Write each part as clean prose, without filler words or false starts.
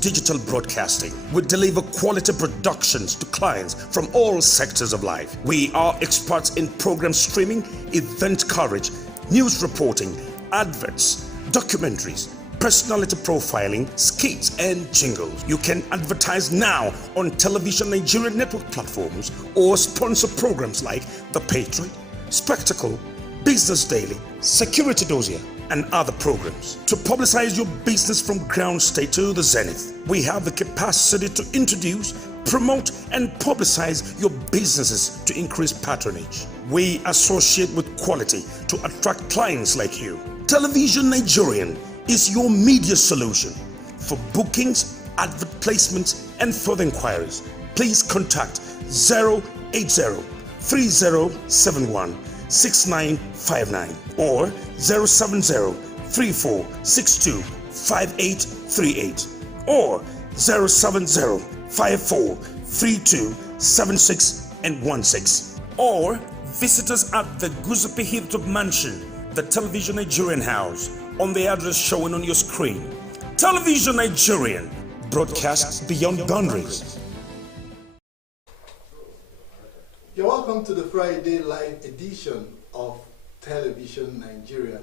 Digital Broadcasting. We deliver quality productions to clients from all sectors of life. We are experts in program streaming, event coverage, news reporting, adverts, documentaries, personality profiling, skits, and jingles. You can advertise now on Television Nigeria network platforms or sponsor programs like The Patriot, Spectacle, Business Daily, Security Dossier, and other programs. To publicize your business from ground state to the zenith, we have the capacity to introduce, promote, and publicize your businesses to increase patronage. We associate with quality to attract clients like you. Television Nigerian is your media solution. For bookings, advert placements, and further inquiries, please contact 080-3071-6959 or 070-3462-5838 or 070-5432-7616 or visit us at the Guzupi Hilltop Mansion, the Television Nigerian House, on the address showing on your screen. Television Nigerian, broadcasts beyond boundaries. You're welcome to the Friday live edition of Television Nigerian,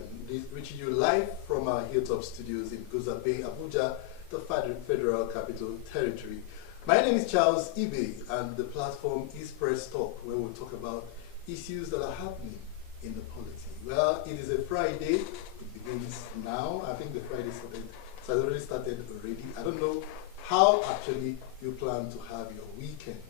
reaching you live from our Hilltop studios in Guzupi, Abuja, the Federal Capital Territory. My name is Charles Ibe, and the platform is Press Talk, where we'll talk about issues that are happening in the polity. Well, it is a Friday. It begins now. I think the Friday has already started already. I don't know how actually you plan to have your weekend,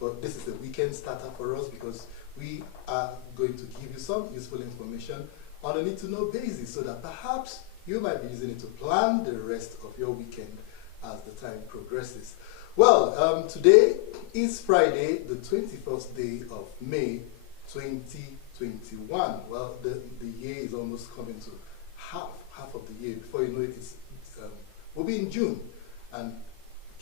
but this is the weekend starter for us because we are going to give you some useful information on a need-to-know basis so that perhaps you might be using it to plan the rest of your weekend as the time progresses. Well, today is Friday, the 21st day of May 2021. Well, the year is almost coming to half of the year. Before you know it, we'll be in June and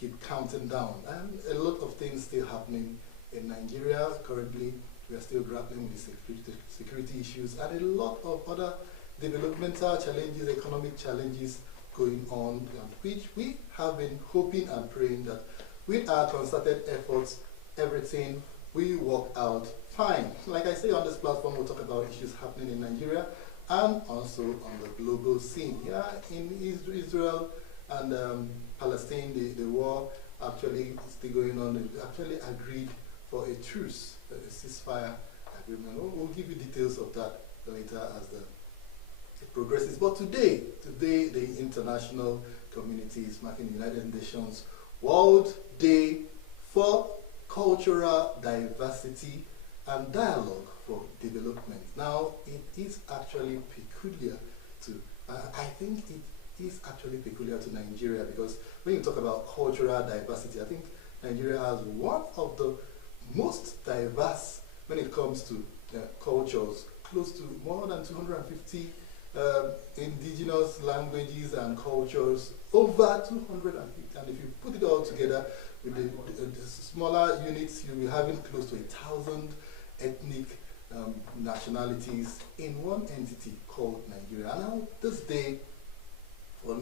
keep counting down. And a lot of things still happening in Nigeria. Currently, we are still grappling with the security issues and a lot of other developmental challenges, economic challenges going on, which we have been hoping and praying that with our concerted efforts, everything will work out fine. Like I say on this platform, we'll talk about issues happening in Nigeria and also on the global scene. Yeah, in Israel and Palestine, the war actually is still going on. They've actually agreed for a truce, a ceasefire agreement. We'll give you details of that later as it progresses. But today the international community is marking the United Nations World Day for Cultural Diversity and Dialogue for Development. Now, it is actually peculiar to, I think it is actually peculiar to Nigeria, because when you talk about cultural diversity, I think Nigeria has one of the most diverse when it comes to cultures, close to more than 250 indigenous languages and cultures, over 250, and if you put it all together with the smaller units, you'll be having close to 1,000 ethnic nationalities in one entity called Nigeria. And now this day for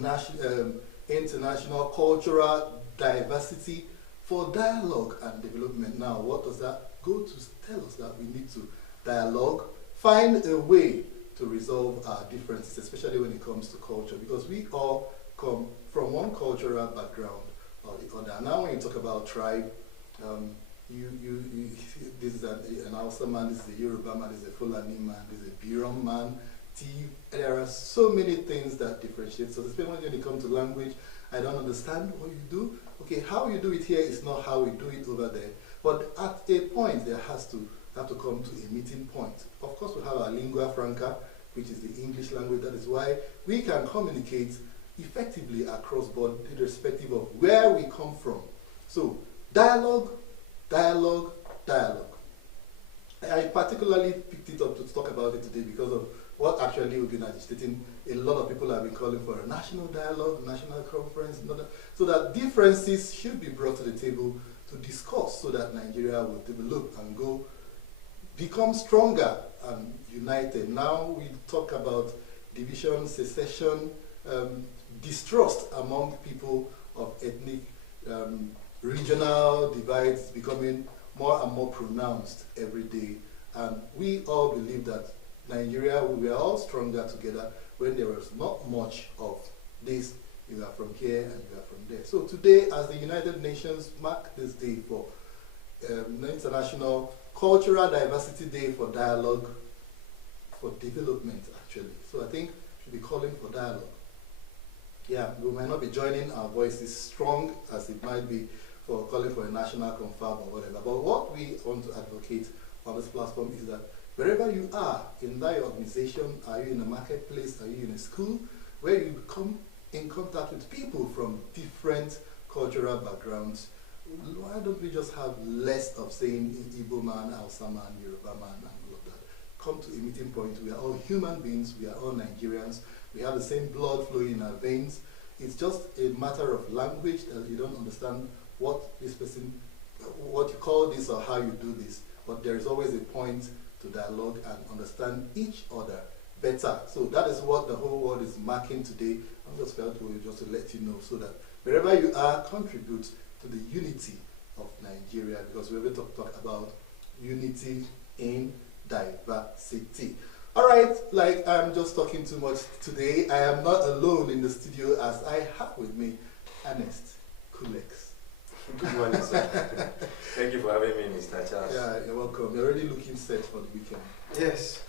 International Cultural Diversity for Dialogue and Development. Now, what does that go to tell us? That we need to dialogue, find a way to resolve our differences, especially when it comes to culture, because we all come from one cultural background or the other. Now, when you talk about tribe, this is an Hausa man, this is a Yoruba man, this is a Fulani man, this is a Birom man. There are so many things that differentiate. So especially when it comes to language, I don't understand what you do. Okay, how you do it here is not how we do it over there. But at a point, there have to come to a meeting point. Of course, we have our lingua franca, which is the English language. That is why we can communicate effectively across board, irrespective of where we come from. So, dialogue, dialogue, dialogue. I particularly picked it up to talk about it today because of what actually we've been agitating. A lot of people have been calling for a national dialogue, national conference, so that differences should be brought to the table to discuss so that Nigeria will develop and become stronger and united. Now we talk about division, secession, distrust among people of ethnic regional divide is becoming more and more pronounced every day. And we all believe that Nigeria, we are all stronger together when there was not much of this. You are from here and you are from there. So today, as the United Nations mark this day for International Cultural Diversity Day for Dialogue for Development, actually. So I think we should be calling for dialogue. Yeah, we might not be joining our voices strong as it might be for calling for a national confab or whatever. But what we want to advocate on this platform is that wherever you are in that organization, are you in a marketplace, are you in a school, where you come in contact with people from different cultural backgrounds, why don't we just have less of saying Igbo man, Hausa man, Yoruba man, and all of that? Come to a meeting point. We are all human beings. We are all Nigerians. We have the same blood flowing in our veins. It's just a matter of language that you don't understand what this person, what you call this or how you do this. But there is always a point to dialogue and understand each other better. So that is what the whole world is marking today. I just felt just to let you know so that wherever you are, contribute to the unity of Nigeria, because we're going to talk about unity in diversity. All right, like I'm just talking too much today. I am not alone in the studio, as I have with me Ernest Kulex. Good morning, sir. Thank you for having me, Mr. Charles. Yeah, you're welcome. You're already looking set for the weekend. Yes.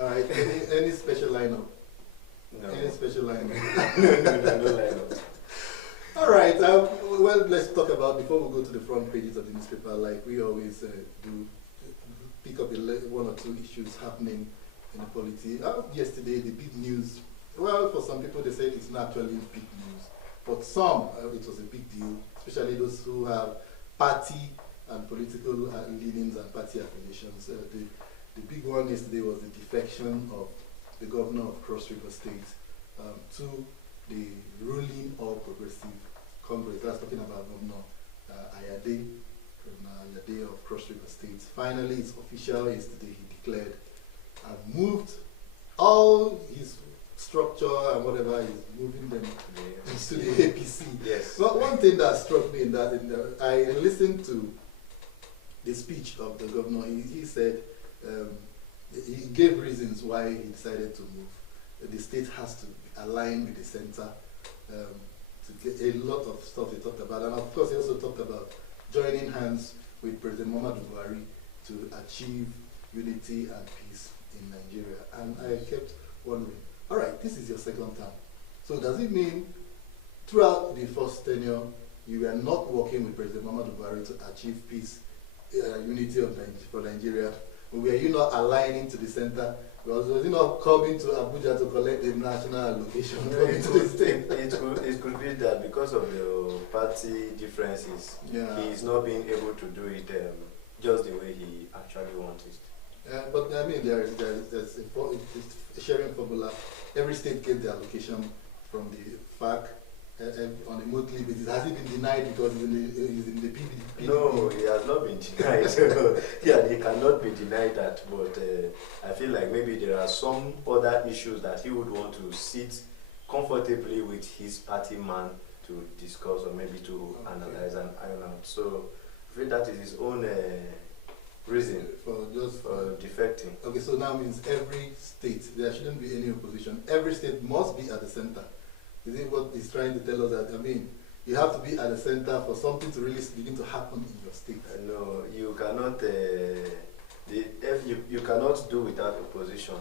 All right, any special lineup? No. Any special lineup? no lineup. All right, well, let's talk about, before we go to the front pages of the newspaper, like we always do, pick up one or two issues happening in the polity. Yesterday, the big news, well, for some people, they say it's not actually big news. For some, it was a big deal, especially those who have party and political leanings and party affiliations. The big one yesterday was the defection of the governor of Cross River State to the ruling All Progressive Congress. That's talking about Governor Ayade of Cross River State. Finally, it's official. Yesterday, he declared and moved all his structure and whatever, he's moving them to the APC. Yes. But one thing that struck me in that, I listened to the speech of the governor. He said, he gave reasons why he decided to move. The state has to align with the center to get a lot of stuff he talked about. And of course, he also talked about joining hands with President Muhammadu Buhari to achieve unity and peace in Nigeria. And I kept wondering, all right, this is your second term. So does it mean throughout the first tenure, you were not working with President Muhammadu Buhari to achieve peace, unity for Nigeria? Were you not aligning to the center? Was you not coming to Abuja to collect the national allocation to the state? It could be that because of the party differences, he's not being able to do it just the way he actually wants it. But I mean, there's a sharing formula. Every state gets the allocation from the FAC on a monthly basis. Has it been denied because he's in the PDP? No, he has not been denied. Yeah, he cannot be denied that. But I feel like maybe there are some other issues that he would want to sit comfortably with his party man to discuss or maybe to analyze and iron out. So I feel that is his own reason for defecting. Okay, so now means every state, there shouldn't be any opposition. Every state must be at the center. Is it what he's trying to tell us? That, I mean, you have to be at the center for something to really begin to happen in your state. No, you cannot. You cannot do without opposition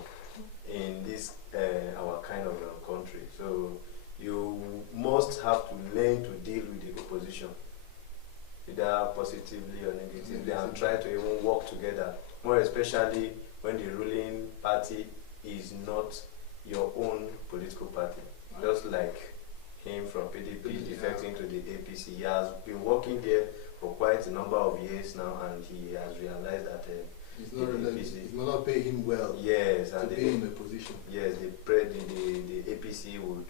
in this our kind of country. So you must have to learn to deal with the opposition, either positively or negatively, and try to even work together. More especially when the ruling party is not your own political party. Just like him from PDP defecting to the APC. He has been working there for quite a number of years now, and he has realized that it will not pay him well. Yes, to be in a position. Yes, the APC would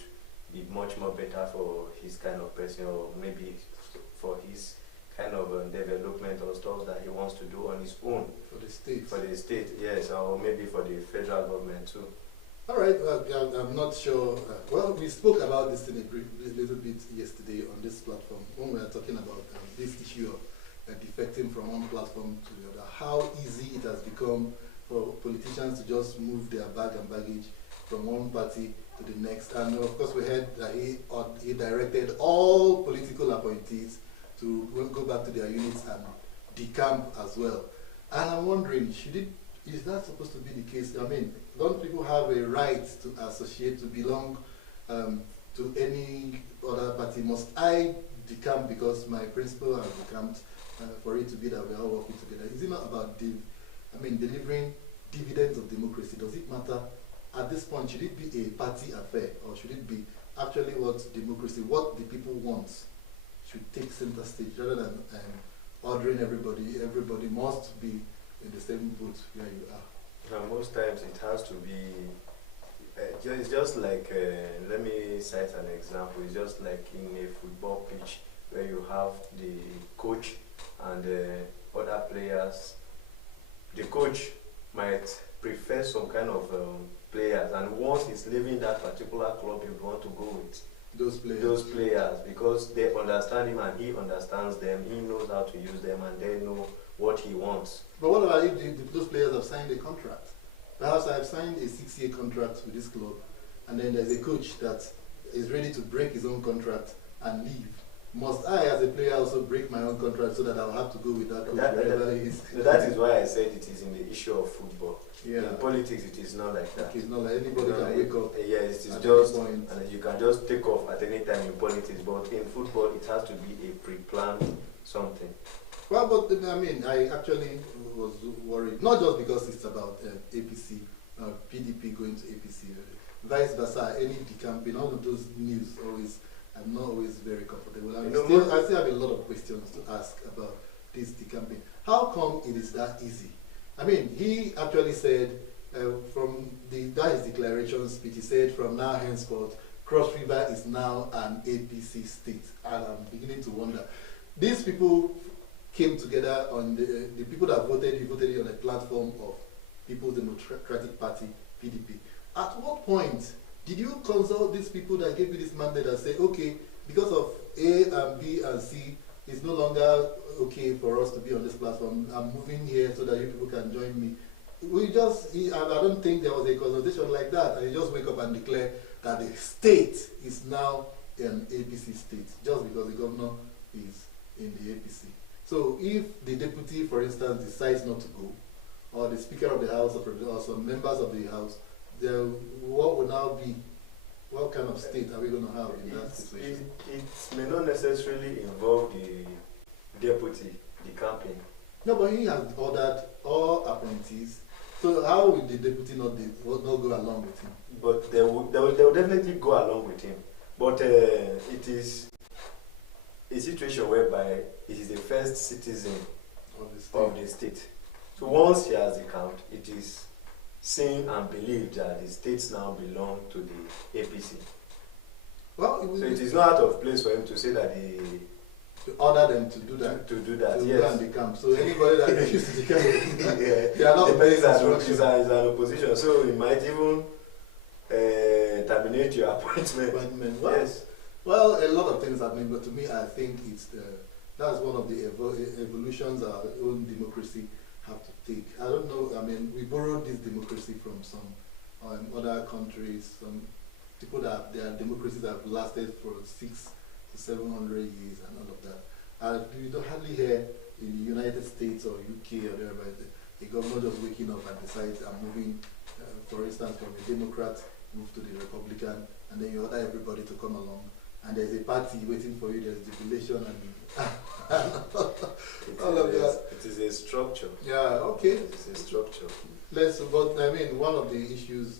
be much more better for his kind of person, or maybe for his kind of development or stuff that he wants to do on his own. For the state. For the state, yes, or maybe for the federal government too. All right, well, I'm not sure. Well, we spoke about this in a little bit yesterday on this platform when we were talking about this issue of defecting from one platform to the other. How easy it has become for politicians to just move their bag and baggage from one party to the next. And of course, we heard that he directed all political appointees to go back to their units and decamp as well. And I'm wondering, is that supposed to be the case? I mean, don't people have a right to associate, to belong to any other party? Must I decamp because my principal has decamped for it to be that we're all working together? Is it not about delivering dividends of democracy? Does it matter? At this point, should it be a party affair, or should it be actually what democracy, what the people want, should take center stage rather than ordering everybody? Everybody must be in the same boat where you are. Now, most times it has to be, it's just like, let me cite an example. It's just like in a football pitch where you have the coach and other players. The coach might prefer some kind of players, and once he's leaving that particular club, you want to go with those players because they understand him and he understands them. He knows how to use them and they know what he wants. But what about if those players have signed a contract? Perhaps I've signed a 6-year contract with this club, and then there's a coach that is ready to break his own contract and leave. Must I, as a player, also break my own contract so that I'll have to go with that coach wherever he is? That is why I said it is in the issue of football. Yeah. In politics, it is not like that. Okay, it's not like anybody can wake up. Yes, it is at just, any point. and you can just take off at any time in politics. But in football, it has to be a pre-planned something. Well, but I mean, I actually was worried, not just because it's about APC, PDP going to APC, vice versa, any decamping, all of those news always, I'm not always very comfortable. I still have a lot of questions to ask about this decamping. How come it is that easy? I mean, he actually said, that his declaration speech, he said, from now henceforth, Cross River is now an APC state. And I'm beginning to wonder. These people came together on the people that voted on a platform of People's Democratic Party, PDP. At what point did you consult these people that gave you this mandate and say, okay, because of A and B and C, it's no longer okay for us to be on this platform. I'm moving here so that you people can join me. I don't think there was a consultation like that. And you just wake up and declare that the state is now an APC state, just because the governor is in the APC. So if the deputy, for instance, decides not to go, or the Speaker of the House or some members of the House, what will now be? What kind of state are we going to have in that situation? It may not necessarily involve the deputy, the campaign. No, but he has ordered all appointees. So how will the deputy not go along with him? But they will definitely go along with him. But it is a situation whereby it is the first citizen of the state. So once he has the count, it is seen and believed that the states now belong to the APC. Well, so it is not out of place for him to say that to order them to do that. To do that, to yes. Go and decamp. So anybody that refuses to decamp, they are not depends obeying is an opposition. So he might even terminate your appointment. Well, yes. Well, a lot of things happening, but to me, I think that's one of the evolutions our own democracy have to take. I don't know. I mean, we borrowed this democracy from some other countries, some people that their democracies have lasted for 600 to 700 years and all of that. And you don't hardly hear in the United States or UK or wherever a governor just waking up and decides I'm moving, for instance, from a Democrat move to the Republican, and then you order everybody to come along. And there's a party waiting for you, there's jubilation and all of that. It is a structure. Yeah, okay. It's a structure. But I mean, one of the issues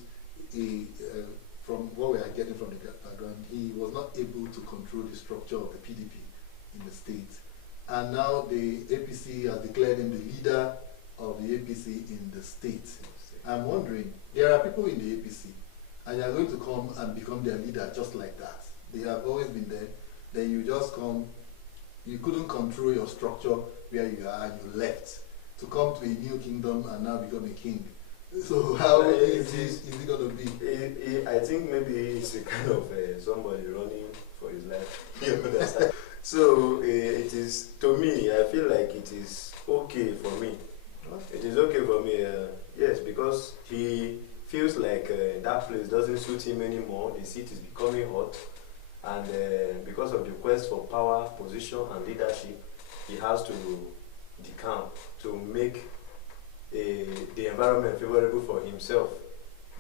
from what we are getting from the background, he was not able to control the structure of the PDP in the state. And now the APC has declared him the leader of the APC in the state. I'm wondering, there are people in the APC, and they are going to come and become their leader just like that. They have always been there. Then you just come, you couldn't control your structure where you are, and you left to come to a new kingdom and now become a king. So how It easy is- is it going to be? I think maybe it's a kind of somebody running for his life. You understand? So it is, to me, I feel like it is okay for me. It is okay for me, yes, because he feels like that place doesn't suit him anymore. The seat is becoming hot, and because of the quest for power, position, and leadership, he has to decamp to make the environment favorable for himself.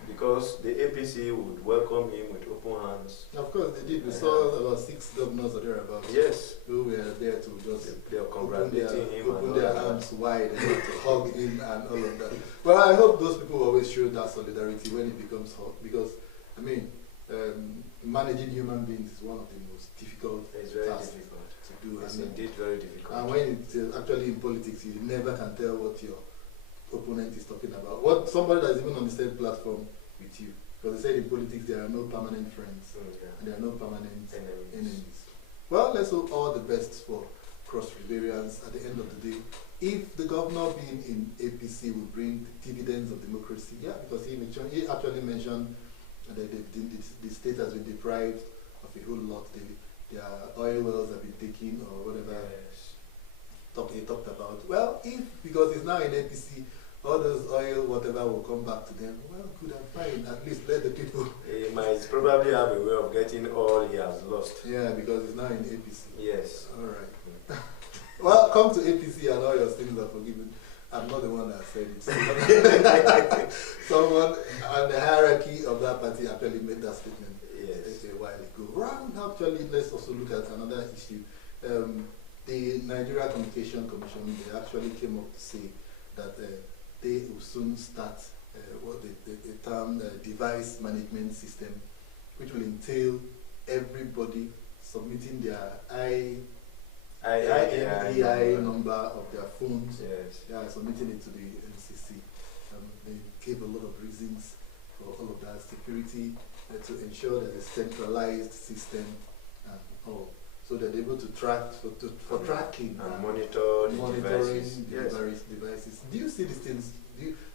Because the APC would welcome him with open hands. Of course they did. We saw about 6 governors or thereabouts Yes, who were there to just they are open congratulating him and all their that. arms wide and to hug him and all of that. Well, I hope those people always show that solidarity when it becomes hot, because I mean, managing human beings is one of the most difficult It's very tasks difficult. to do. It's And, indeed very difficult. and when it's actually in politics, you never can tell what your opponent is talking about. What somebody that's even on the same platform with you, because they said in politics there are no permanent friends Yeah. and there are no permanent Enemies. enemies. Well, let's hope all the best for Cross Riverians at the end of the day. If the governor being in APC will bring the dividends of democracy, yeah, because he actually mentioned that the state has been deprived of a whole lot. Their oil wells have been taken or whatever Yes. he talked about. Well, if, because it's now in APC, all those oil, whatever, will come back to them, well, good and fine. At least let the people, He might probably have a way of getting all he has lost. yeah, because it's now in APC. Yes. All right. Well, come to APC and all your sins are forgiven. I'm not the one that said it. Someone on the hierarchy of that party actually made that statement Yes. a while ago. Right, actually, let's also look at another issue. The Nigeria Communication Commission, they actually came up to say that they will soon start what the term device management system, which will entail everybody submitting their IMEI number of their phones. Yes. Yeah, submitting it to the NCC. They gave a lot of reasons for all of that. Security, to ensure that a centralized system and all. So that they're able to track, for tracking And monitor the monitoring devices. the Yes. various devices. Do you see these things?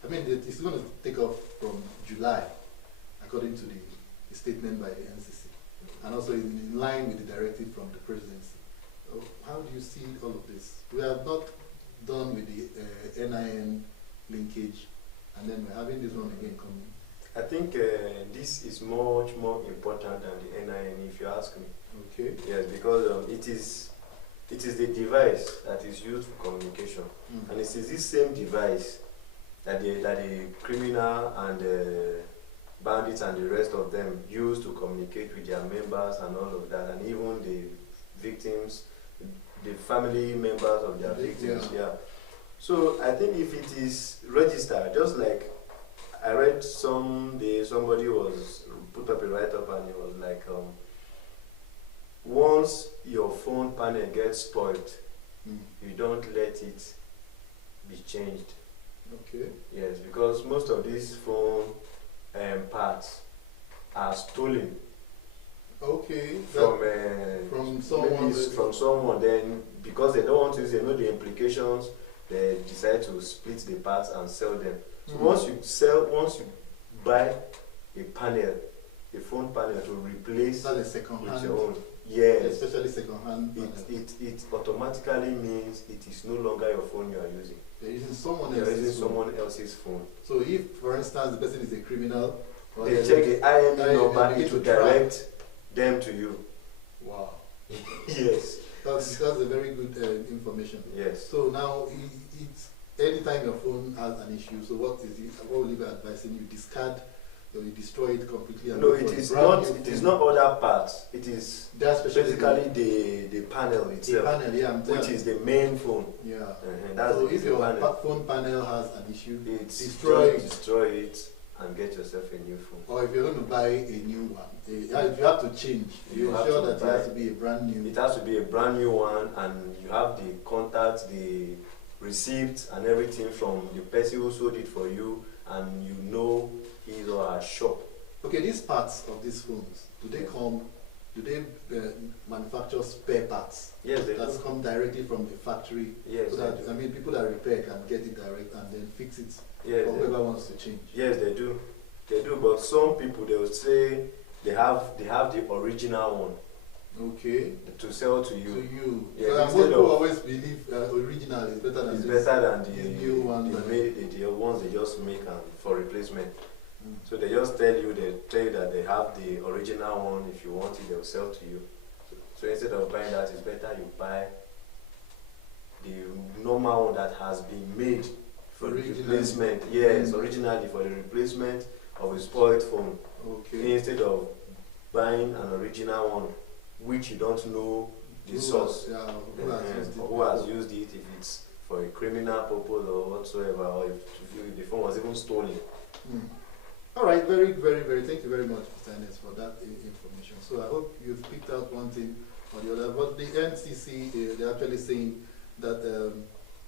I mean, it's going to take off from July, according to the statement by the NCC, and also in line with the directive from the presidency. So how do you see all of this? We have not done with the NIN linkage, and then we're having this one again coming. I think this is much more important than the NIN, if you ask me. Okay. Yes, because it is the device that is used for communication, and it is this same device that the criminal and the bandits and the rest of them use to communicate with their members and all of that, and even the victims, the family members of their victims. Yeah. So I think if it is registered, just like I read someday somebody was put up a write-up and it was like, once your phone panel gets spoiled, you don't let it be changed. Okay. Yes, because most of these phone parts are stolen Okay. from someone. maybe from someone. Then because they don't want to use, they know the implications, they decide to split the parts and sell them. So once you buy a panel, a phone panel to replace That's a second with hand. your own, yes, Especially second hand. it automatically means it is no longer your phone you are using. They're using someone You're else's using phone. someone else's phone. So if, for instance, the person is a criminal, or They they're- check the IME they number, begin it will to track. direct them to you. Wow, Yes. that's a very good information. Yes. So now, it's anytime your phone has an issue. So what will you be advising you? Discard, or you destroy it completely? And No, look it for a is brand not. new It is phone? not other parts. It is That's basically the panel the itself, panel. Yeah, I'm which telling is the main phone. you. Yeah. That's So the if your panel. phone panel has an issue, It's destroy just destroy it and get yourself a new phone. or if you're going to buy a new one, if you have to change, you You have ensure to that it buy- has to be a brand new. It has to be a brand new one, and you have the contact, the receipt, and everything from the person who sold it for you, and you know his or her shop. Okay, these parts of these phones, do they come do they manufacture spare parts? Yes, they That's do. come directly from the factory. Yes, So they that, do. I mean, people that repair can get it direct and then fix it Yes, for they, whoever wants to change. yes, they do. They do, but some people they will say they have the original one Okay. to sell to To you. you. Yes, So most instead people of- always believe original is better than It's this. better than these new ones the, that- the ones they just make and for replacement. Mm. So they just they tell you that they have the original one. If you want it, they'll sell to you. So instead of buying that, it's better you buy the normal one that has been made for the Originally. replacement. Yes, Mm. originally for the replacement of a spoiled phone. Okay. Instead of buying an original one, which you don't know the Who source. has- yeah, who has used it Who has before. used it, if it's for a criminal purpose or whatsoever, or if the phone was even stolen. Mm. All right, very, very, very. Thank you very much, Mr. Ernest, for that information. So I hope you've picked out one thing or the other. But the NCC, they're actually saying that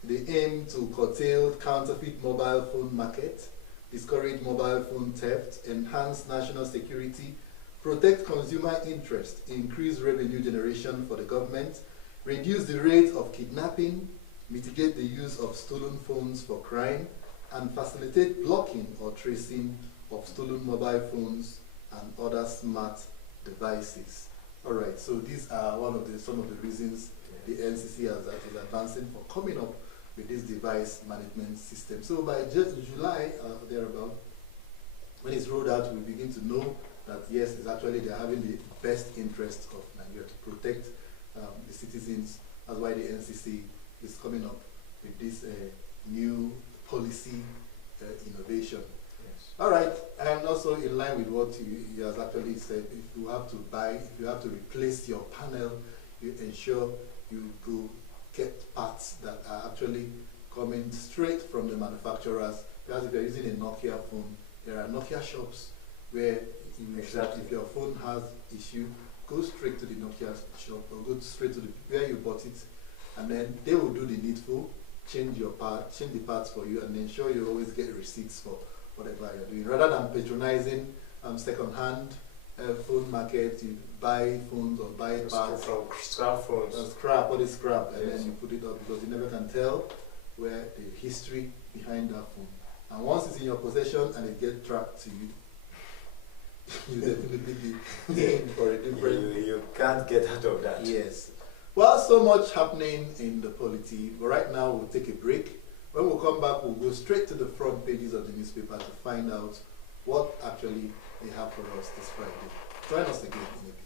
they aim to curtail counterfeit mobile phone market, discourage mobile phone theft, enhance national security, protect consumer interest, increase revenue generation for the government, reduce the rate of kidnapping, mitigate the use of stolen phones for crime, and facilitate blocking or tracing of stolen mobile phones and other smart devices. All right, so these are some of the reasons the NCC is advancing for coming up with this device management system. So by July, thereabout, when it's rolled out, we begin to know that yes, it's actually they're having the best interest of Nigeria to protect the citizens. That's why the NCC is coming up with this new policy innovation. Yes. All right, and also in line with what you has actually said, if you have to replace your panel, you ensure you go get parts that are actually coming straight from the manufacturers. Because if you're using a Nokia phone, there are Nokia shops where Exactly. if your phone has issue, go straight to the Nokia shop or go straight to where you bought it, and then they will do the needful, change the parts for you, and ensure you always get receipts for whatever you're doing, rather than patronizing second-hand phone market. You buy phones or buy parts From scrap phones. scrap, what is scrap, and Yes. then you put it up because you never can tell where the history behind that phone. And once it's in your possession and it gets tracked to you, you definitely be in for a different. You can't get out of that. Yes. Well, so much happening in the polity, but right now we'll take a break. When we come back, we'll go straight to the front pages of the newspaper to find out what actually they have for us this Friday. Join us again in a bit.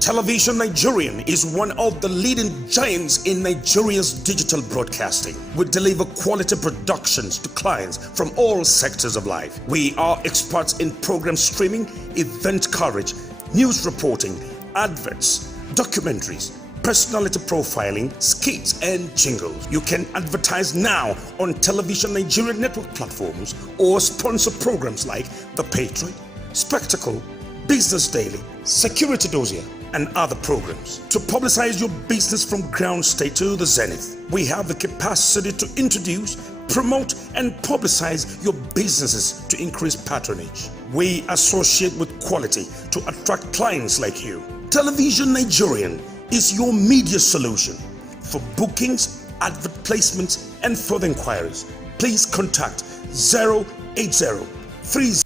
Television Nigerian is one of the leading giants in Nigeria's digital broadcasting. We deliver quality productions to clients from all sectors of life. We are experts in program streaming, event coverage, news reporting, adverts, documentaries, personality profiling, skits, and jingles. You can advertise now on Television Nigerian network platforms or sponsor programs like The Patriot, Spectacle, Business Daily, Security Dossier, and other programs. To publicize your business from ground state to the zenith, we have the capacity to introduce, promote, and publicize your businesses to increase patronage. We associate with quality to attract clients like you. Television Nigerian is your media solution. For bookings, advert placements, and further inquiries, please contact 08030.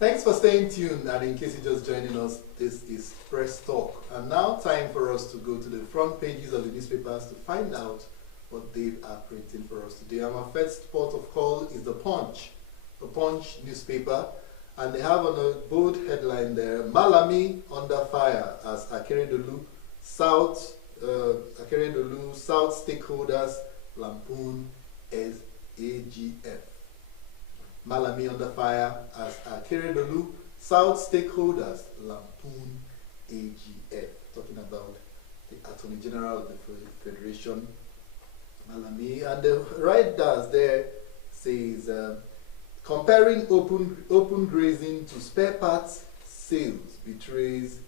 Thanks for staying tuned, and in case you're just joining us, this is Press Talk. And now time for us to go to the front pages of the newspapers to find out what they are printing for us today. And our first port of call is the Punch newspaper, and they have on a bold headline there, Malami under fire as Akeredolu South stakeholders lampoon as AGF. Malami under fire as Akeredolu South stakeholders lampoon AGF, talking about the Attorney General of the Federation, Malami. And the writers there says, comparing open grazing to spare parts sales betrays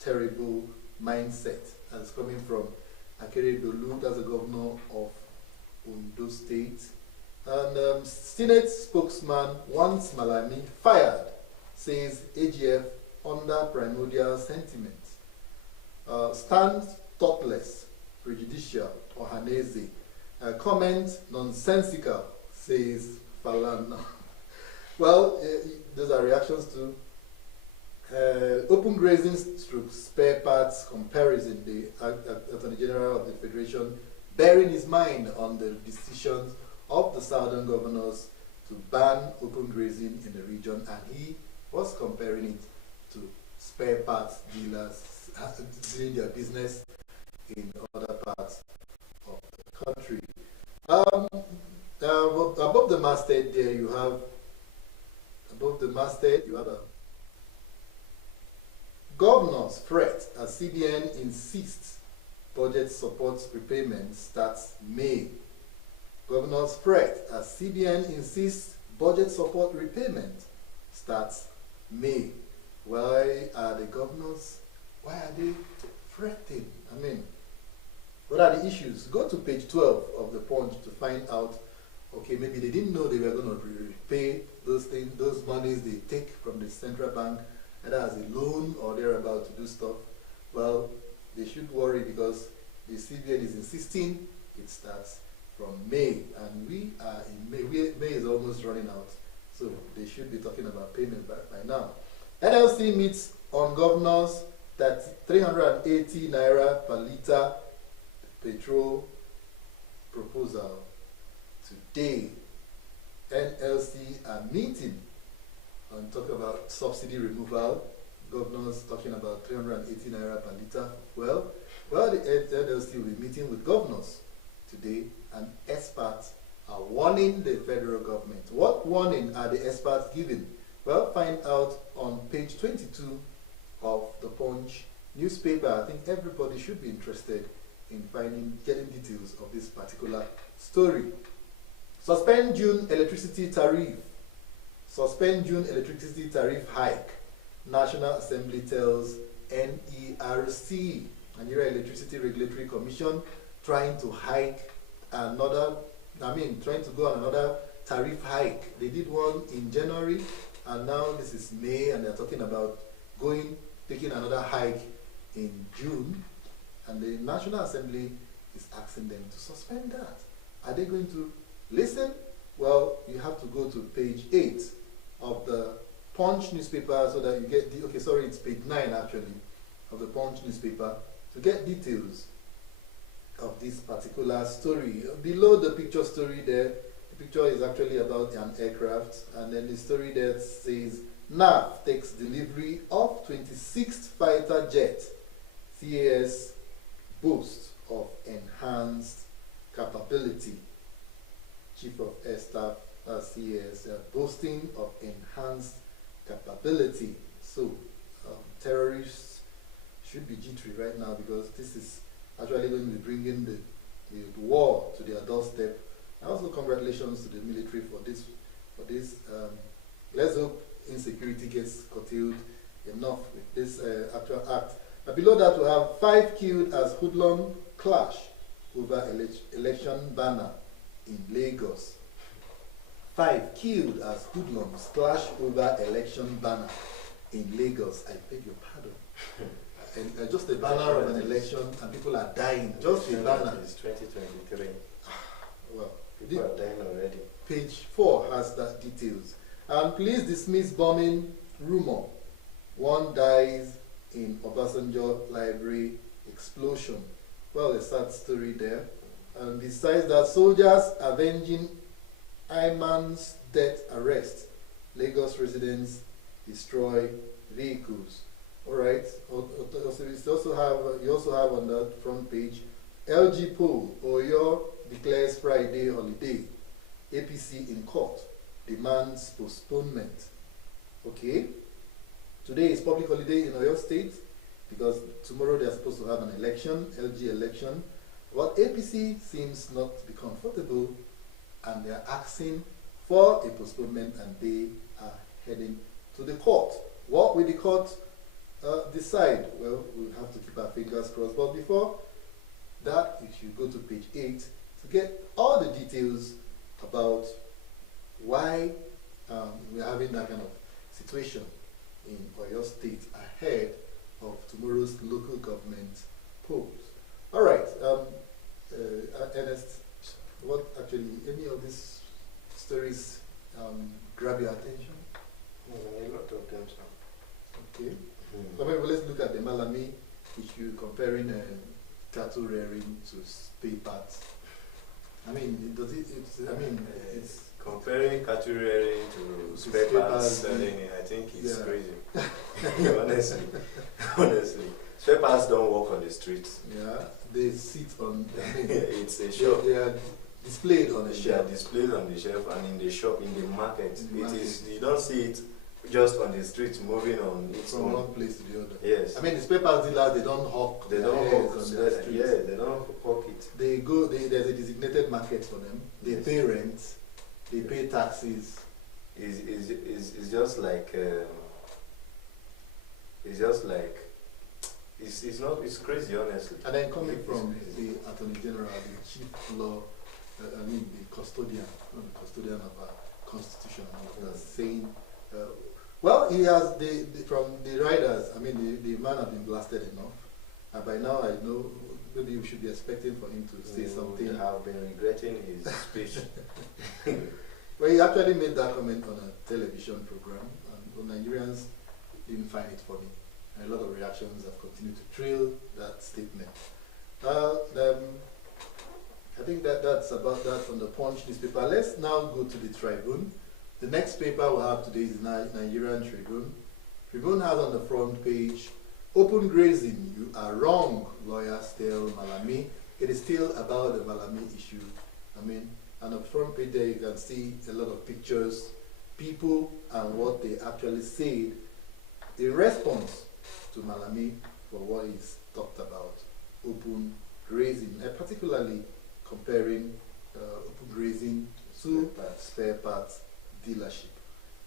terrible mindset. That's coming from Akeredolu, that's the governor of Ondo State. And Senate spokesman wants Malami fired, says AGF under primordial sentiment. Stands thoughtless, prejudicial, Ohaneze. Comment nonsensical, says Falana. Well, those are reactions to open grazing stroke spare parts comparison. The Attorney General of the Federation bearing his mind on the decisions of the southern governors to ban open grazing in the region, and he was comparing it to spare parts dealers doing their business in other parts of the country. Above the masthead there you have a governors fret as CBN insists budget support repayment starts May. Governors fret as CBN insists budget support repayment starts May. Why are the governors, why are they fretting? I mean, what are the issues? Go to page 12 of the Punch to find out, okay, maybe they didn't know they were going to repay those things, those monies they take from the central bank, either as a loan or they're about to do stuff. Well, they should worry because the CBN is insisting it starts from May, and we are in May. May is almost running out, so they should be talking about payment by now. NLC meets on governors that 380 naira per litre petrol proposal. Today, NLC are meeting and talk about subsidy removal. Governors talking about 380 naira per litre. Well, the NLC will be meeting with governors today, and experts are warning the federal government. What warning are the experts giving? Well, find out on page 22 of the Punch newspaper. I think everybody should be interested in getting details of this particular story. Suspend June electricity tariff. Suspend June electricity tariff hike. National Assembly tells NERC, Nigeria Electricity Regulatory Commission, trying to hike trying to go on another tariff hike. They did one in January, and now this is May, and they're talking about taking another hike in June, and the National Assembly is asking them to suspend that. Are they going to listen? Well, you have to go to page 8 of the Punch newspaper so that you get it's page 9 actually of the Punch newspaper to get details of this particular story. Below the picture story there, the picture is actually about an aircraft, and then the story there says NAF takes delivery of 26th fighter jet. CAS boasts of enhanced capability. Chief of Air Staff CAS boasting of enhanced capability. So terrorists should be jittery right now, because this is actually going to be bringing the war to their doorstep. And also congratulations to the military for this. Let's hope insecurity gets curtailed enough with this actual act. Below that, we have 5 killed as hoodlum clash over election banner in Lagos. 5 killed as hoodlums clash over election banner in Lagos. I beg your pardon. And just a banner of an election, and people are dying. Just a banner. It's 2023. Well, people are dying already. Page 4 has that details. And police dismiss bombing rumor. 1 dies in Obasanjo Library explosion. Well, a sad story there. And besides that, soldiers avenging Ayman's death arrest. Lagos residents destroy vehicles. All right. You also have on that front page, LG poll, Oyo declares Friday holiday. APC in court demands postponement. Okay. Today is public holiday in Oyo State. because tomorrow they're supposed to have an election, LG election. But APC seems not to be comfortable, and they're asking for a postponement, and they are heading to the court. What will the court decide? Well, we'll have to keep our fingers crossed. But before that, if you go to page 8 to get all the details about why we're having that kind of situation in Oyo State ahead of tomorrow's local government polls. All right, Ernest, what actually, any of these stories grab your attention? A lot of them, sir. Okay. I mean, well, let's look at the Malami issue, comparing cattle rearing to spare parts. I mean, it's comparing cattle rearing to spare parts selling, I think it's crazy. honestly, spare parts don't work on the streets. Yeah, they sit on. It's a shop. They are displayed on the They are shelf. displayed on the shelf and in the shop, in the market. In the It market. is. You don't see it just on the street moving on its From own. one place to the other. Yes. I mean, the spare parts dealers, they don't hawk. They their don't wares hawk. on their streets. Yeah, they don't hawk it. They go. There's a designated market for them. They Yes. pay rent. They pay taxes. It's just like it's just like it's not, it's crazy, honestly. And then coming It's from crazy. the Attorney General, the Chief Law, the custodian, not the custodian of our Constitution, and all of that, saying, well, he has from the riders. I mean, the man has been blasted enough, and by now I know maybe we should be expecting for him to say something. I have been regretting his speech. Well, he actually made that comment on a television program, and Nigerians didn't find it funny. And a lot of reactions have continued to trail that statement. I think that's about that on the Punch newspaper. Let's now go to the Tribune. The next paper we'll have today is Nigerian Tribune. Tribune has on the front page, open grazing, you are wrong, lawyers tell Malami. It is still about the Malami issue. I mean, on the front page there you can see a lot of pictures, people, and what they actually said in response to Malami for what he's talked about, open grazing, and particularly comparing open grazing to spare parts dealership.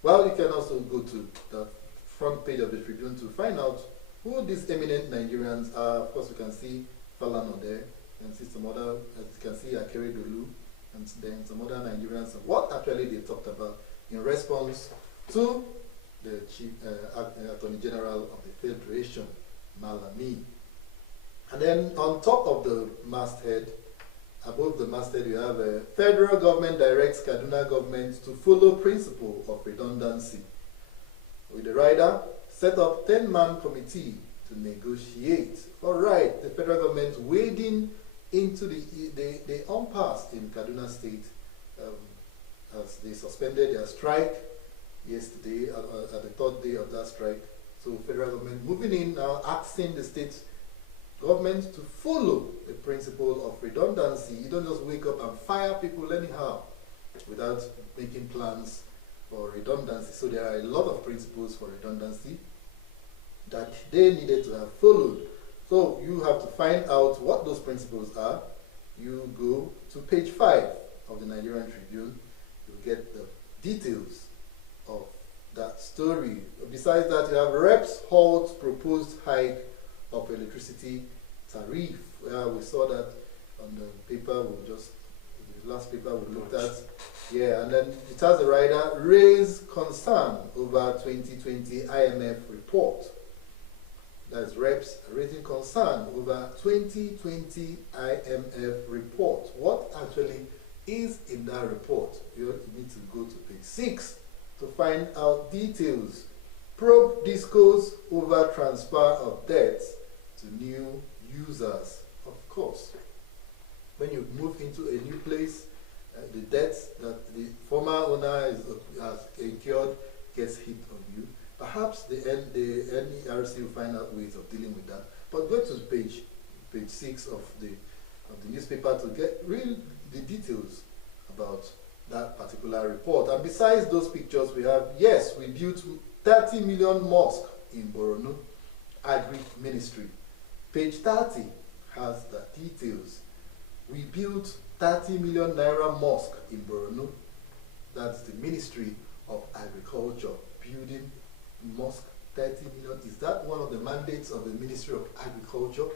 Well, you can also go to the front page of the Tribune to find out who these eminent Nigerians are. Of course, you can see Falana there, you can see some other, as you can see Akere Dolu, and then some other Nigerians, and what actually they talked about in response to the Chief Attorney General of the Federation, Malami. And then on top of the masthead, above the masthead, you have a federal government directs Kaduna government to follow principle of redundancy. With the rider, set up 10-man committee to negotiate. All right, the federal government wading into the impasse in Kaduna State as they suspended their strike yesterday at the third day of that strike. So federal government moving in now, asking the state government to follow the principle of redundancy. You don't just wake up and fire people anyhow without making plans for redundancy. So there are a lot of principles for redundancy that they needed to have followed. So you have to find out what those principles are. You go to page 5 of the Nigerian Tribune. You'll get the details of that story. Besides that, you have reps halt proposed hike of electricity tariff. We saw that on the paper, the last paper we looked at. Yeah, and then it has the rider raise concern over 2020 IMF report. That's reps raising concern over 2020 IMF report. What actually is in that report? You need to go to page 6 to find out details. Probe discourse over transfer of debts to new users. Of course, when you move into a new place, the debts that the former owner has incurred gets hit on you. Perhaps the NERC will find out ways of dealing with that. But go to page 6 of the newspaper to get the details about that particular report. And besides those pictures, we have, yes, we built 30 million mosque in Borno. Agri-Ministry. Page 30 has the details. We built 30 million naira mosque in Borno. That's the Ministry of Agriculture building mosque. 30 million. Is that one of the mandates of the Ministry of Agriculture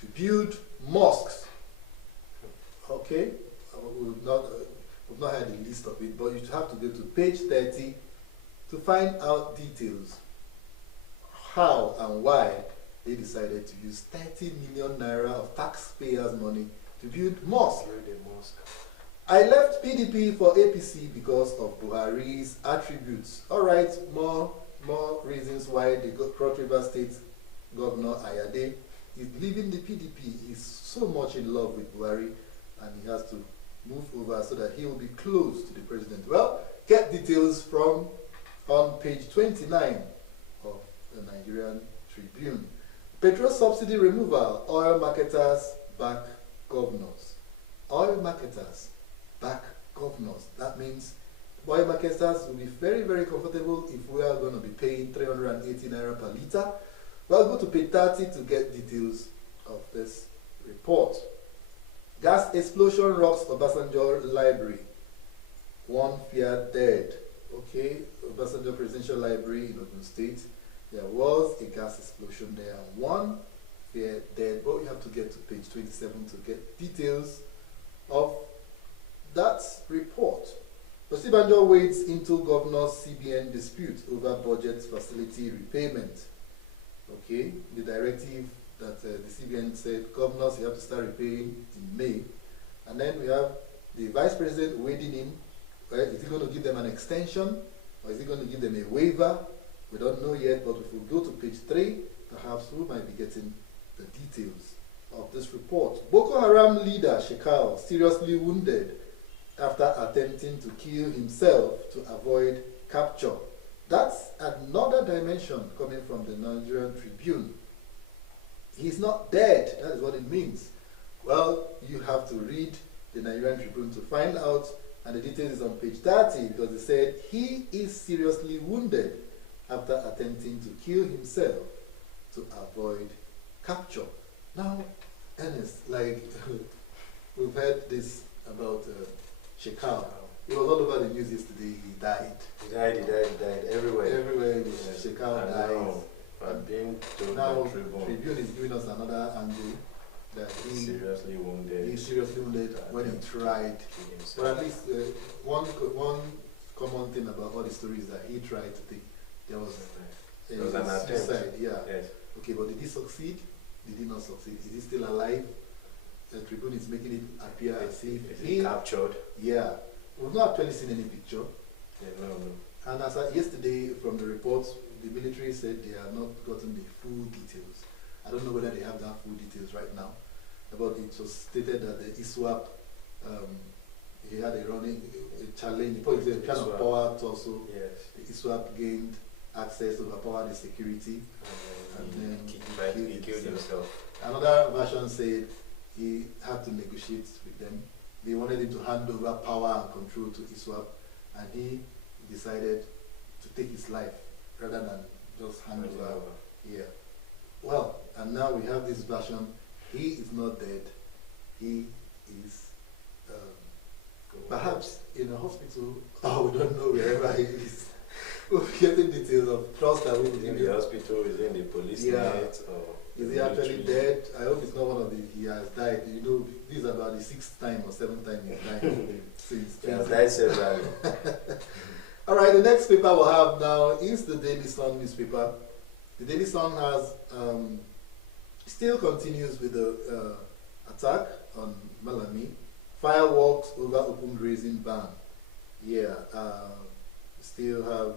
to build mosques? Okay, we've not had a list of it, but you have to go to page 30 to find out details how and why they decided to use 30 million naira of taxpayers' money to build mosque. I left PDP for APC because of Buhari's attributes. All right, more reasons why the Cross River State Governor Ayade is leaving the PDP. He's so much in love with Buhari, and he has to move over so that he will be close to the president. Well, get details from on page 29 of the Nigerian Tribune. Petrol subsidy removal, oil marketers back governors. Oil marketers back governors. That means oil marketers will be very, very comfortable if we are going to be paying 380 naira per litre. Well, go to page 30 to get details of this report. Gas explosion rocks Obasanjo Library. One feared dead. Okay, Obasanjo Presidential Library in Ogun State. There was a gas explosion there. One feared dead. But you have to get to page 27 to get details of that report. Osinbajo wades into Governor's CBN dispute over budget facility repayment. Okay, the directive that the CBN said, governors, you have to start repaying in May. And then we have the vice president wading in. Right? Is he going to give them an extension, or is he going to give them a waiver? We don't know yet, but if we go to page 3, perhaps we might be getting the details of this report. Boko Haram leader Shekau seriously wounded after attempting to kill himself to avoid capture. That's another dimension coming from the Nigerian Tribune. He's not dead, that is what it means. Well, you have to read the Nigerian Tribune to find out, and the details is on page 30, because it said he is seriously wounded after attempting to kill himself to avoid capture. Now, Ernest, like we've heard this about Shekau. It was all over the news yesterday. He died. He died everywhere. Everywhere, Shekau died. I've been to now, the Tribune. Tribune is giving us another angle that he seriously wounded. He seriously wounded when he tried. But at least one common thing about all the stories that he tried to take, there was an attempt. Suicide. Yeah. Yes. Okay, but did he succeed? Did he not succeed? Is he still alive? The Tribune is making it appear as if he captured. Yeah. We've not actually seen any picture. Yeah, no. And as yesterday from the reports, the military said they have not gotten the full details. I don't know whether they have that full details right now. But it was stated that the ISWAP, he had a challenge, he put a kind of power also. Yes. The ISWAP gained access to overpower the security. And then he killed himself. Another version said he had to negotiate with them. They wanted him to hand over power and control to ISWAP, and he decided to take his life rather than just hand over. Yeah. Well, and now we have this version. He is not dead. He is perhaps in a hospital. Oh, we don't know wherever he is. We're getting details of trust that we will in the hospital, is in the police net, or is he actually dead? I hope it's not one of the he has died. You know, this is about the 6th time or 7th time he's died since. He has died several. All right, the next paper we'll have now is the Daily Sun newspaper. The Daily Sun has still continues with the attack on Malami. Fireworks over open grazing ban. Yeah, still have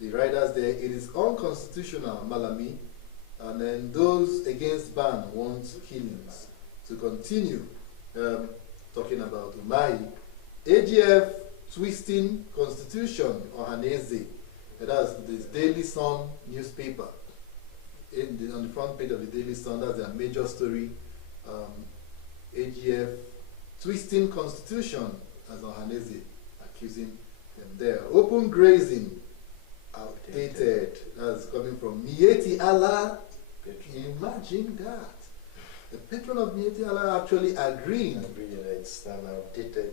the riders there. It is unconstitutional, Malami. And then those against ban want killings to continue. Talking about Umahi. AGF twisting constitution, Ohaneze. That's this Daily Sun newspaper. On the front page of the Daily Sun, that's their major story. AGF twisting constitution, as Ohaneze accusing them there. Open grazing, outdated. That's coming from Mieti Allah Imagine that. The patron of Mieti Allah actually agreeing. It's an outdated.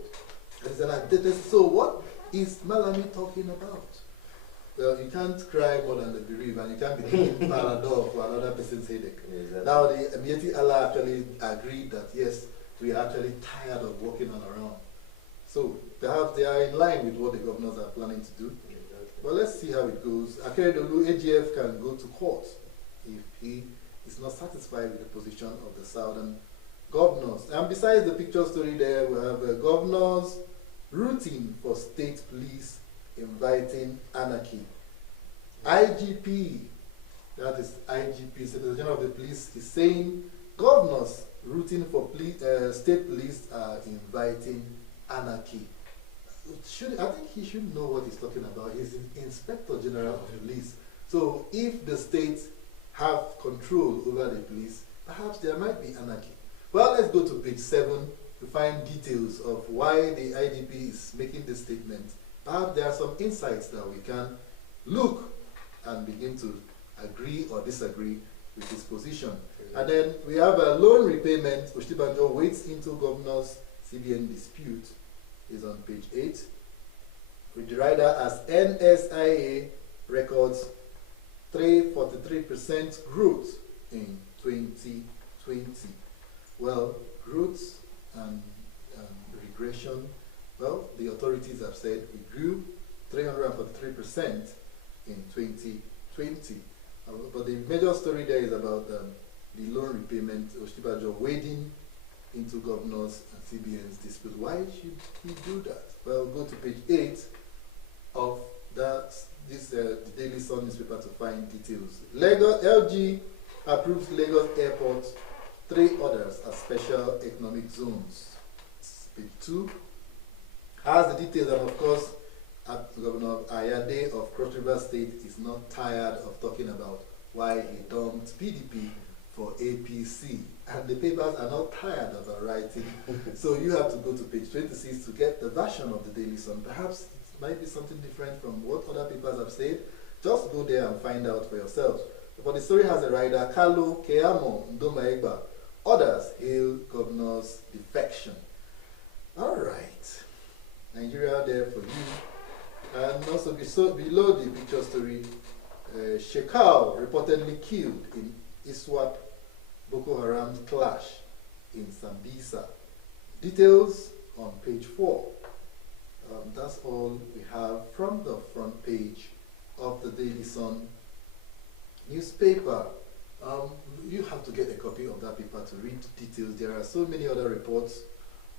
It's an outdated. So what is Malami talking about? Well, you can't cry more than the bereaved, and you can't be thinking Parador for another person's headache. Exactly. Now the Mieti Allah actually agreed that yes, we are actually tired of walking on our own. So perhaps they are in line with what the governors are planning to do. Exactly. But let's see how it goes. Akeredolu AGF can go to court if he is not satisfied with the position of the southern governors. And besides the picture story there, we have governors rooting for state police inviting anarchy. IGP, that is IGP, Secretary General of the Police, is saying governors rooting for state police are inviting anarchy. I think he should know what he's talking about. He's the Inspector General of Police. So if the states have control over the police, perhaps there might be anarchy. Well, let's go to page 7 to find details of why the IGP is making this statement. Perhaps there are some insights that we can look and begin to agree or disagree with his position. And then we have a loan repayment. Oshtibanjo waits into governor's CBN dispute is on page 8. With the rider as NSIA records 343% growth in 2020. Well, growth and regression, well, the authorities have said we grew 343% in 2020. But the major story there is about the loan repayment. Oshtibajo wading into governors and CBN's dispute. Why should he do that? Well, go to page 8 of the Daily Sun newspaper to find details. Lagos LG approves Lagos Airport, 3 others as special economic zones. Page 2 has the details, and of course, Governor Ayade of Cross River State is not tired of talking about why he dumped PDP for APC, and the papers are not tired of writing. So you have to go to page 26 to get the version of the Daily Sun. Perhaps it might be something different from what other papers have said. Just go there and find out for yourselves. But the story has a rider, Kalu Keamo Ndomaegba. Others hail governor's defection. All right, Nigeria there for you. And also below the picture story, Shekau reportedly killed in ISWAP Boko Haram clash in Sambisa. Details on page 4. That's all we have from the front page of the Daily Sun newspaper. You have to get a copy of that paper to read details. There are so many other reports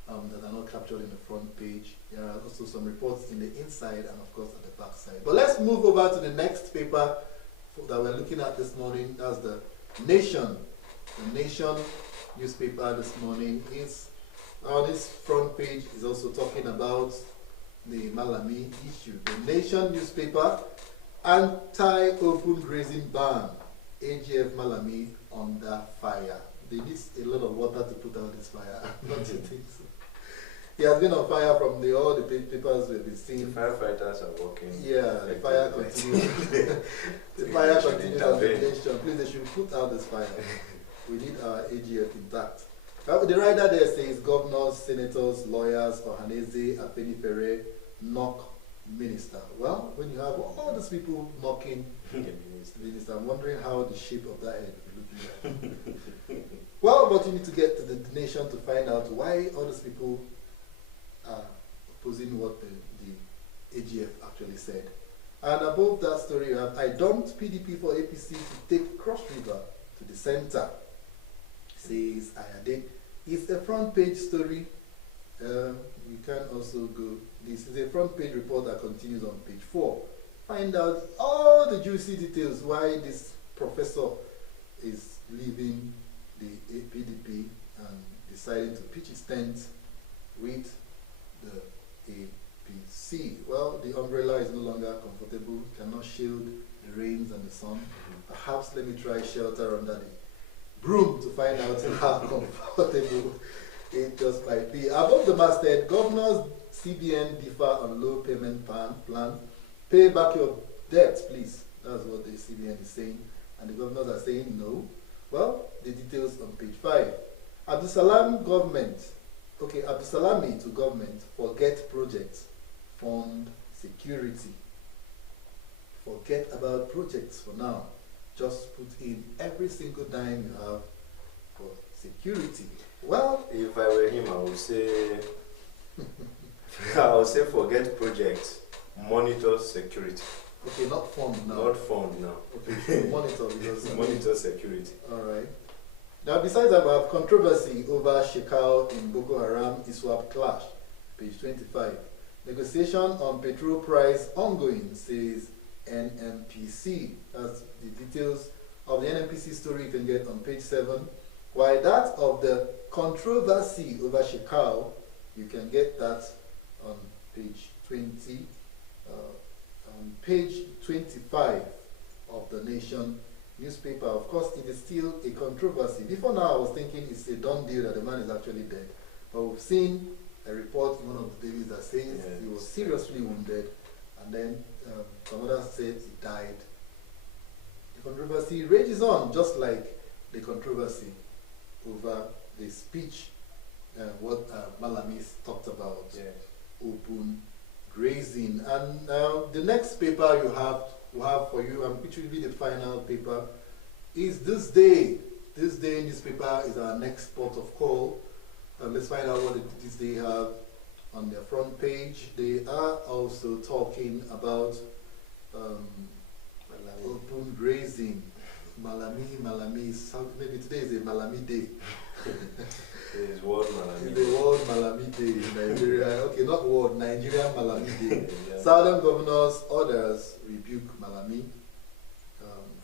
that are not captured in the front page. There are also some reports in the inside and of course at the back side. But let's move over to the next paper that we're looking at this morning. That's the Nation. The Nation newspaper this morning is on this front page is also talking about the Malami issue. The Nation newspaper, anti-open grazing ban, AGF Malami under fire. They need a lot of water to put out this fire. Don't you think so? He has been on fire from all the papers we've been seeing. The firefighters are working. Yeah, the fire continues. The fire continues on the Nation. Please, they should put out this fire. We need our AGF intact. The rider there says governors, senators, lawyers, Ohaneze, Afenifere knock minister. Well, when you have all these people knocking the minister, I'm wondering how the shape of that head will be looking like. Well, but you need to get to the Nation to find out why all these people are opposing what the AGF actually said. And above that story, you have, I dumped PDP for APC to take Cross River to the center, says Ayade. It's a front page story. You can also go, this is a front page report that continues on page 4. Find out all the juicy details why this professor is leaving the PDP and deciding to pitch his tent with the APC. Well, the umbrella is no longer comfortable, cannot shield the rains and the sun. Perhaps let me try shelter under the broom to find out how comfortable it just might be. Above the masthead, governors CBN differ on low payment plan. Pay back your debts, please. That's what the CBN is saying. And the governors are saying no. Well, the details on page 5. Abdusalam government, okay, Abdusalami to government, forget projects, fund security. Forget about projects for now. Just put in every single dime you have for security. Well, If I were him, I would say, I would say forget projects, monitor security. okay, not fund now. Not fund now. Okay, so monitor because Monitor security. all right. Now, besides that, we have controversy over Shekau in Boko Haram ISWAP clash, page 25. Negotiation on petrol price ongoing, says NNPC. That's the details of the NNPC story you can get on page 7. While that of the controversy over Shekau, you can get that on page 20, on page 25 of the Nation newspaper. Of course, it is still a controversy. Before now, I was thinking it's a done deal that the man is actually dead. But we've seen a report in one of the dailies that says he was seriously wounded, and then some others said he died. The controversy rages on, just like the controversy over the speech, what Malami talked about, open grazing. And the next paper you have for you, which will be the final paper, is This Day. This Day newspaper is our next port of call. Let's find out what This Day have on their front page. They are also talking about open grazing. Malami. Maybe today is a Malami day. It is World Malami. It's the World Malami Day in Nigeria. Okay, not World, Nigerian Malami Day. Southern governors' orders rebuke Malami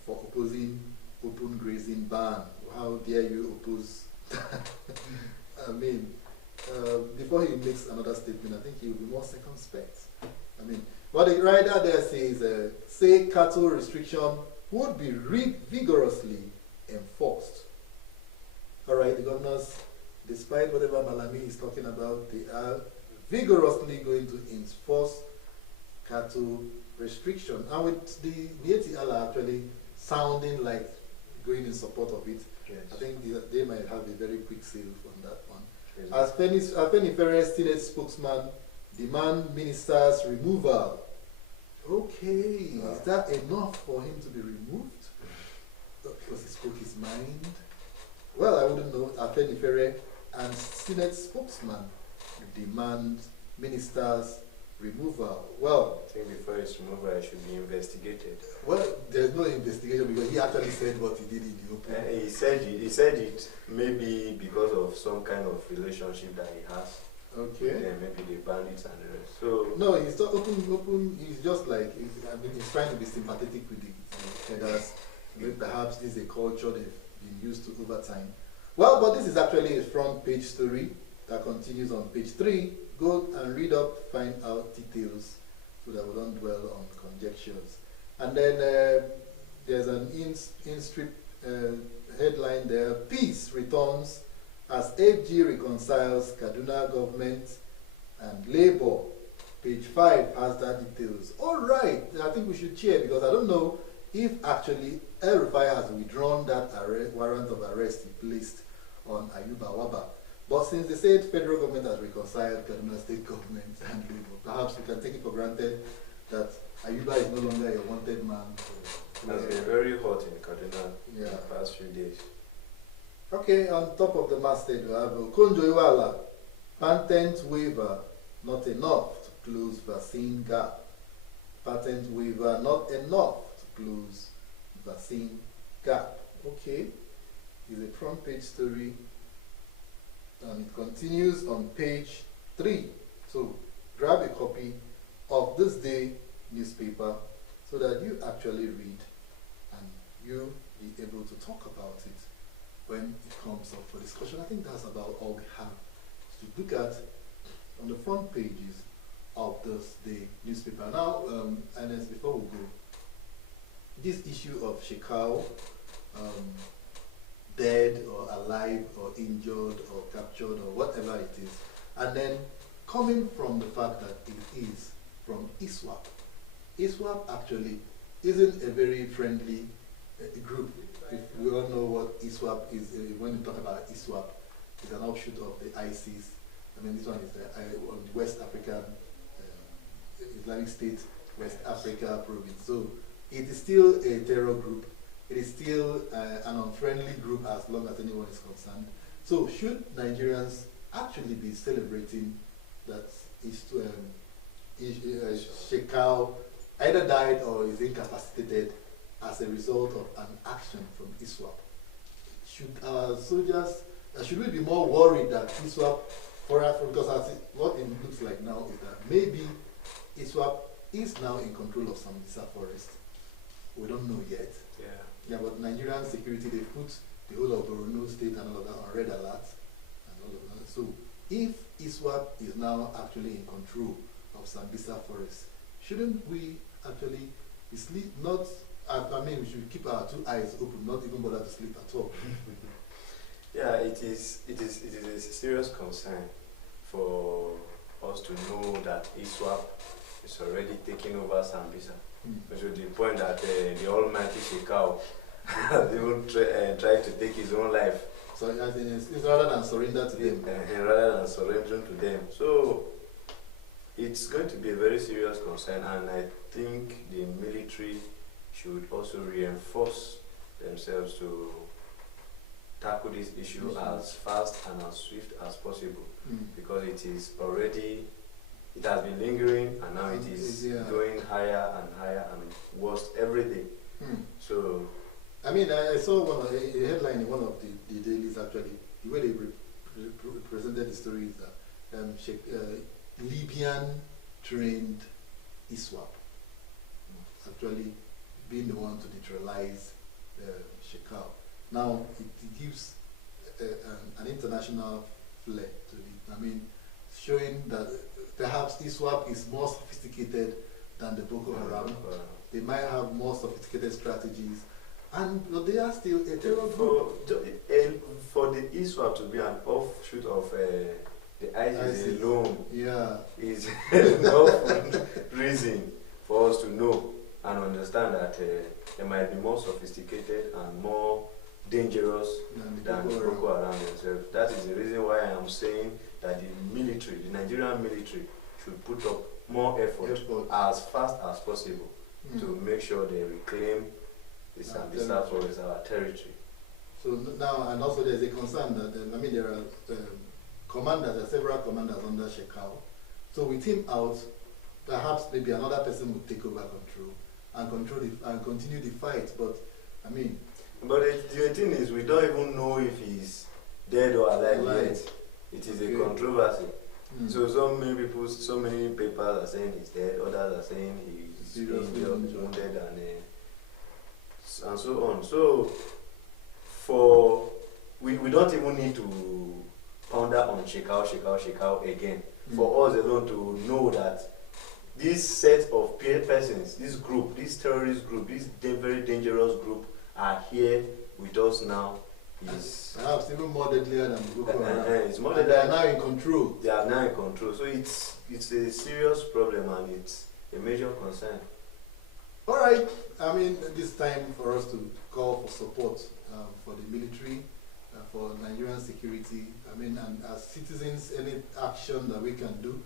for opposing open grazing ban. How dare you oppose? I mean, before he makes another statement, I think he will be more circumspect. I mean, what the writer there says, say cattle restriction would be vigorously enforced. All right, the governors, despite whatever Malami is talking about, they are vigorously going to enforce cattle restriction. And with the ATL actually sounding like going in support of it, I think they might have a very quick sale on that one. As Penny Ferris, Senate spokesman, demand minister's removal. Okay, is that enough for him to be removed? Because he spoke his mind? Well, I wouldn't know. Afeni Ferre and Senate spokesman demand minister's removal. Well, I think before his removal, it should be investigated. well, there's no investigation because he actually said what he did in the open. He said it maybe because of some kind of relationship that he has. Okay. Yeah, maybe the bandits and the rest. So No, he's not open. He's just like, he's trying to be sympathetic with the headers. Maybe perhaps this is a culture they've been used to over time. Well, but this is actually a front page story that continues on page 3. Go and read up, find out details so that we don't dwell on conjectures. And then there's an in-strip headline there. Peace returns as FG reconciles Kaduna government and Labour. Page 5 has that details. All right, I think we should cheer because I don't know if actually El Rufai has withdrawn that warrant of arrest he placed on Ayuba Waba. But since they said federal government has reconciled Kaduna state government and Labour, perhaps we can take it for granted that Ayuba is no longer a wanted man. it has been very hot in Kaduna in Yeah. the past few days. Okay, on top of the masthead, we have Konjo Iweala, patent waiver not enough to close vaccine gap. Patent waiver not enough to close vaccine gap. Okay, it's a front page story and it continues on page 3. So grab a copy of This Day newspaper so that you actually read and you be able to talk about it when it comes up for discussion. I think that's about all we have to look at on the front pages of This Day newspaper. Now, Ernest, before we go, this issue of Shekau, dead or alive or injured or captured or whatever it is, and then coming from the fact that it is from ISWAP. ISWAP actually isn't a very friendly a group. If we all know what ISWAP is, when you talk about ISWAP, it's an offshoot of the ISIS. I mean, this one is the West African Islamic State, West Africa province. So it is still a terror group. It is still an unfriendly group as long as anyone is concerned. So should Nigerians actually be celebrating that Shekau either died or is incapacitated as a result of an action from ISWAP? Should our soldiers, should we be more worried that ISWAP, because what it looks like now is that maybe ISWAP is now in control of Sambisa Forest. We don't know yet. Yeah, but Nigerian security, they put the whole of Borno State and all of that on red alert and all of that. So if ISWAP is now actually in control of Sambisa Forest, shouldn't we actually be sleep? Not, I mean, we should keep our two eyes open, not even bother to sleep at all. Yeah, it is a serious concern for us to know that ISWAP is already taking over Sambisa. To the point that the almighty Shekau has even tried to take his own life. So it's rather than surrender to them. Rather than surrendering to them. So it's going to be a very serious concern, and I think the military should also reinforce themselves to tackle this issue as fast and as swift as possible, because it has been lingering, and now it is going higher and higher and worse every day. So, I mean, I saw a headline in one of the dailies actually. The way they presented the story is that Libyan trained ISWAP actually being the one to neutralize Shekau. Now it gives an international flair to it. I mean, showing that perhaps ISWAP is more sophisticated than the Boko Haram. They might have more sophisticated strategies, but they are still a terror group. For the ISWAP to be an offshoot of the ISIS alone, is enough reason for us to know and understand that they might be more sophisticated and more dangerous than Boko Haram themselves. That is the reason why I am saying that the Nigerian military, should put up more effort as fast as possible to make sure they reclaim the Sambisa Forest, our territory. So now, and also there's a concern that, there are commanders, there are several commanders under Shekau. So with him out, perhaps maybe another person would take over control and continue the fight. But the thing is, we don't even know if he's dead or alive yet. It is a controversy. So so many papers are saying he's dead, others are saying he's injured, wounded, and so on. So we don't even need to ponder on Shekau again. For us alone to know that this set of persons, this group, this terrorist group, this very dangerous group are here with us now. Is perhaps even more deadlier than Boko Haram. It's more deadly. They are now in control. They are now in control. So it's a serious problem, and it's a major concern. All right. This time for us to call for support for the military, for Nigerian security. And as citizens, any action that we can do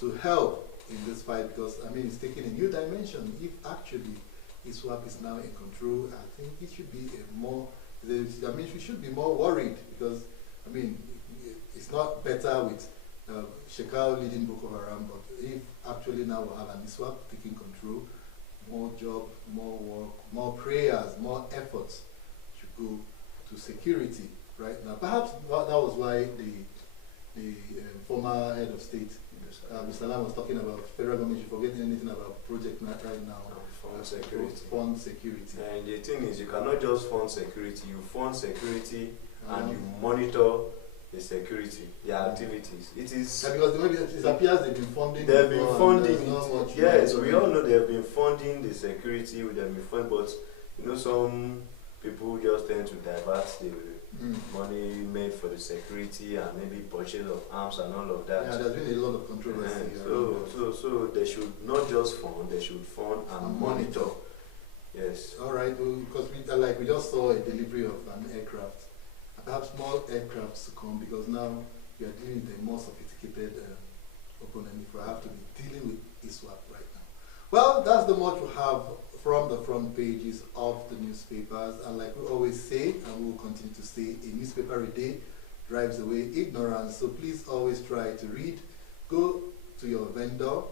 to help in this fight, because it's taking a new dimension. If actually ISWAP is now in control, I think it should be we should be more worried, because it's not better with Shekau leading Boko Haram, but if actually now we have an ISWAP taking control, more job, more work, more prayers, more efforts should go to security right now. Perhaps that was why the former head of state, Salam, was talking about federal government should forget anything about project right now. Fund security. And the thing is, you cannot just fund security. You fund security and you monitor the security, the activities. It is because it appears they've been funding. They've been funding. Yes, we all know they've been funding the security. They've been funding, but some people just tend to divert the money made for the security and maybe purchase of arms and all of that. Yeah, there's been a lot of controversy. So they should not just fund, they should fund and monitor Yes. All right, because we just saw a delivery of an aircraft, perhaps more aircrafts to come, because now we are dealing with a more sophisticated opponent. If I have to be dealing with ISWAP right now. Well, that's the much we have from the front pages of the newspapers, and like we always say, and we will continue to say, a newspaper a day drives away ignorance. So please always try to read. Go to your vendor,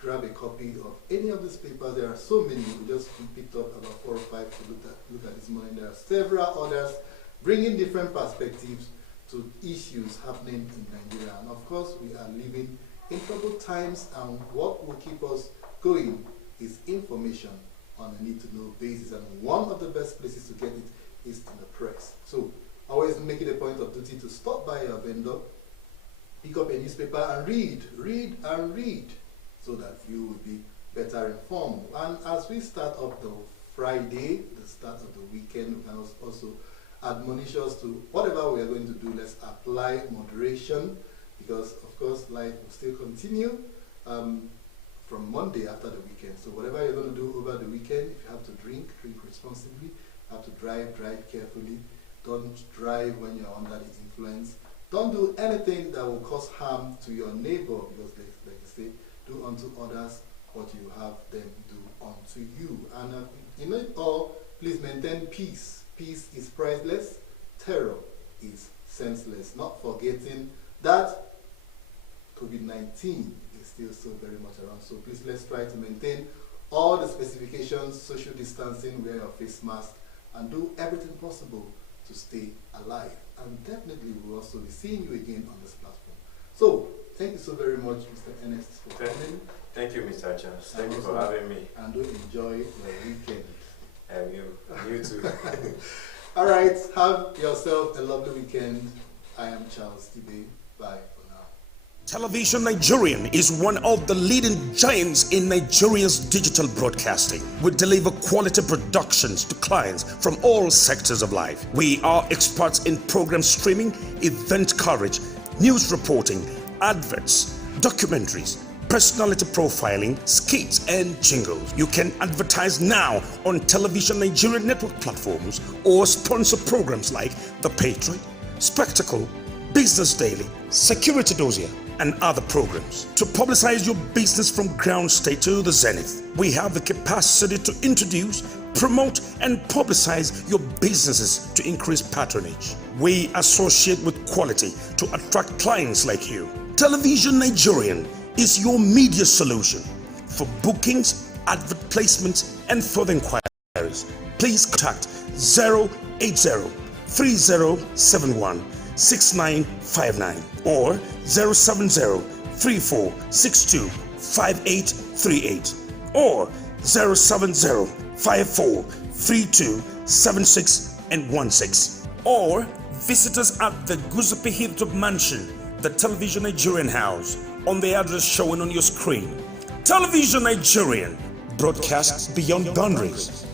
grab a copy of any of these papers. There are so many. We just picked up about 4 or 5 to look at this morning. There are several others bringing different perspectives to issues happening in Nigeria. And of course, we are living in troubled times, and what will keep us going is information on a need-to-know basis. And one of the best places to get it is in the press. So always make it a point of duty to stop by your vendor, pick up a newspaper and read, so that you will be better informed. And as we start up the Friday, the start of the weekend, we can also admonish us to whatever we are going to do, let's apply moderation, because of course life will still continue from Monday after the weekend. So whatever you're going to do over the weekend, if you have to drink responsibly. Have to drive carefully. Don't drive when you're under the influence. Don't do anything that will cause harm to your neighbor, because like they say, do unto others what you have them do unto you. And in it all, please maintain peace. Peace is priceless. Terror is senseless. Not forgetting that COVID-19 is still so very much around. So please, let's try to maintain all the specifications, social distancing, wear your face mask, and do everything possible to stay alive. And definitely we'll also be seeing you again on this platform. So thank you so very much, Mr. Ernest, for coming. Thank you, Mr. Charles. Thank you for having me. And do enjoy your weekend. And you too. All right, have yourself a lovely weekend. I am Charles Ibe. Bye for now. Television Nigerian is one of the leading giants in Nigeria's digital broadcasting. We deliver quality productions to clients from all sectors of life. We are experts in program streaming, event coverage, news reporting, adverts, documentaries, personality profiling, skits, and jingles. You can advertise now on Television Nigerian network platforms or sponsor programs like The Patriot, Spectacle, Business Daily, Security Dossier, and other programs. To publicize your business from ground state to the zenith, we have the capacity to introduce, promote, and publicize your businesses to increase patronage. We associate with quality to attract clients like you. Television Nigerian is your media solution. For bookings, advert placements, and further inquiries, please contact 080-3071-6959 or 070-3462-5838 or 070-5432-7616 or visit us at the Guzupi Hilltop Mansion, the Television Nigerian House, on the address showing on your screen. Television Nigerian, broadcasts beyond boundaries.